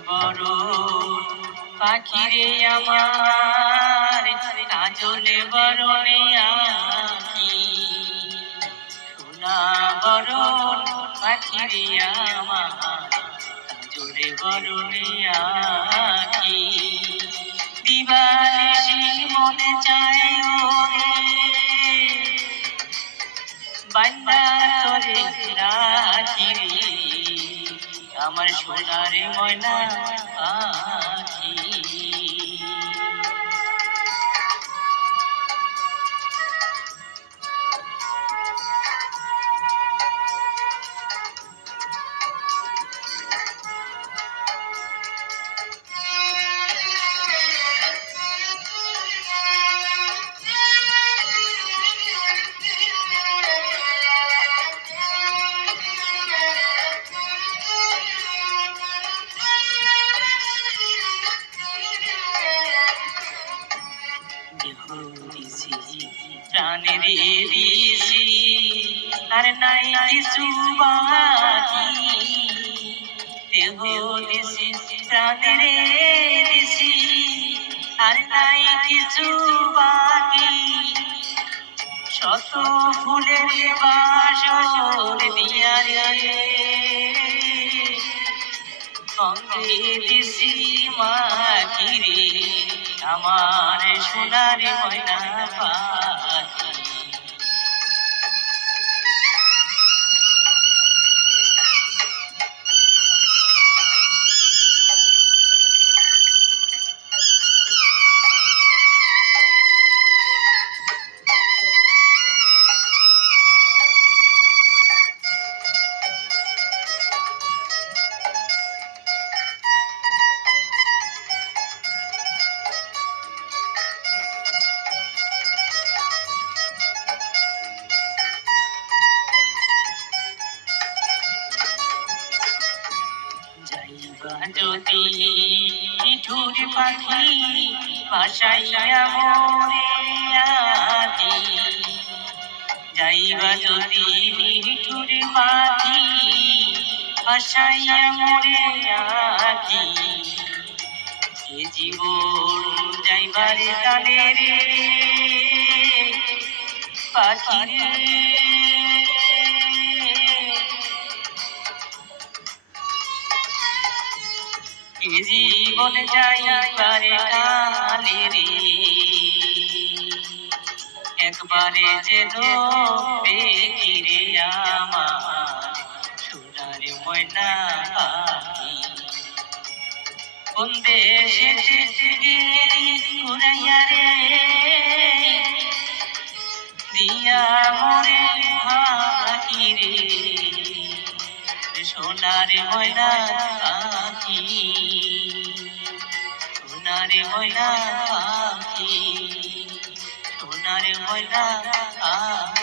বড় পাখিরে আমার কাজলে বরণে আঁকি সোনা বরণ পাখিরে আমার কাজলে বরণে আঁকি দিবানিশি মনে চায় ওরে বান্দা তোরে রাখি আমার সোনার ময়না পাখি প্রাণের দিছি আর নাই কিছু বাকি দেহ দিছি প্রাণের দিছি আর নাই কিছু বাকি শত ফুলের বাসর দিয়া রে সঙ্গে দিছি মাটি রে আমার সোনার ময়না পাখি যদি নিঠুর পাখি ভাসাইয়া মোরে আদি যাইবা যদি নিঠুর পাখি ভাসাইয়া মোরে আদি এ জীবন যাইবার কালে রে পাখি রে জীবন যাইবার কালে রে একবারে যেন দেখি রে আমার সোনার ময়না পাখি কোন দেশে গেলি ঘুরাইয়া রে দিয়া মরে পাখি রে সোনার ময়না পাখি সোনার ময়না পাখি সোনার ময়না পাখি।